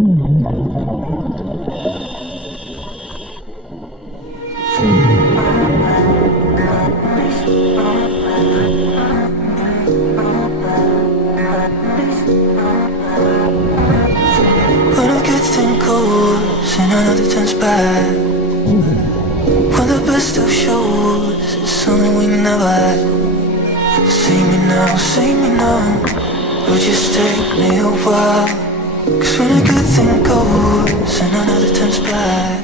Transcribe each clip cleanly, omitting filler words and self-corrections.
When a good thing goes and another turns bad, when the best of shows is something we never had. See me now, would you stay me a while? Cause when a good thing goes and another turns bad,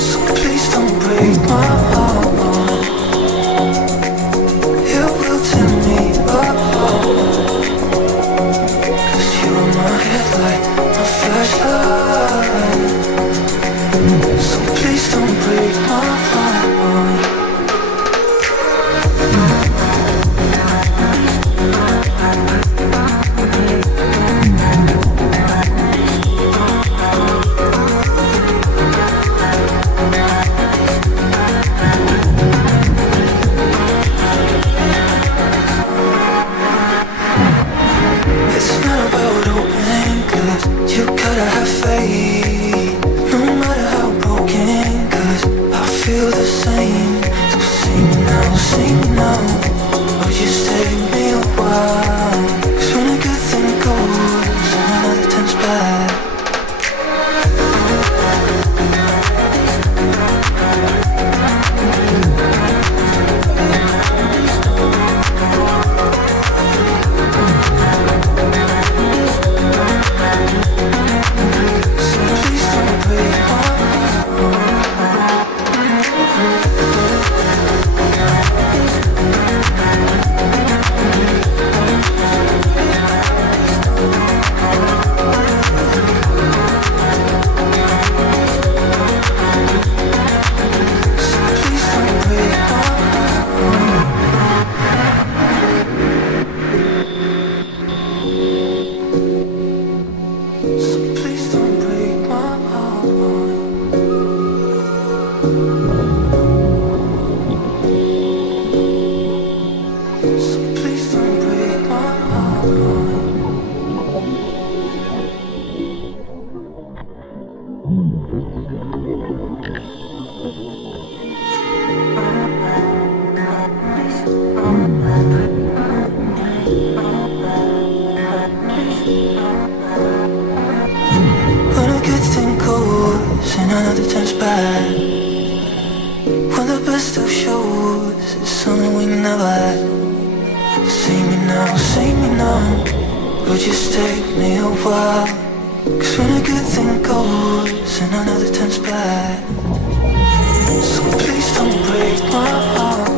so please don't break my heart. You will tear me apart, cause you are my headlight, my flashlight. So please don't break my heart. So please don't break my heart.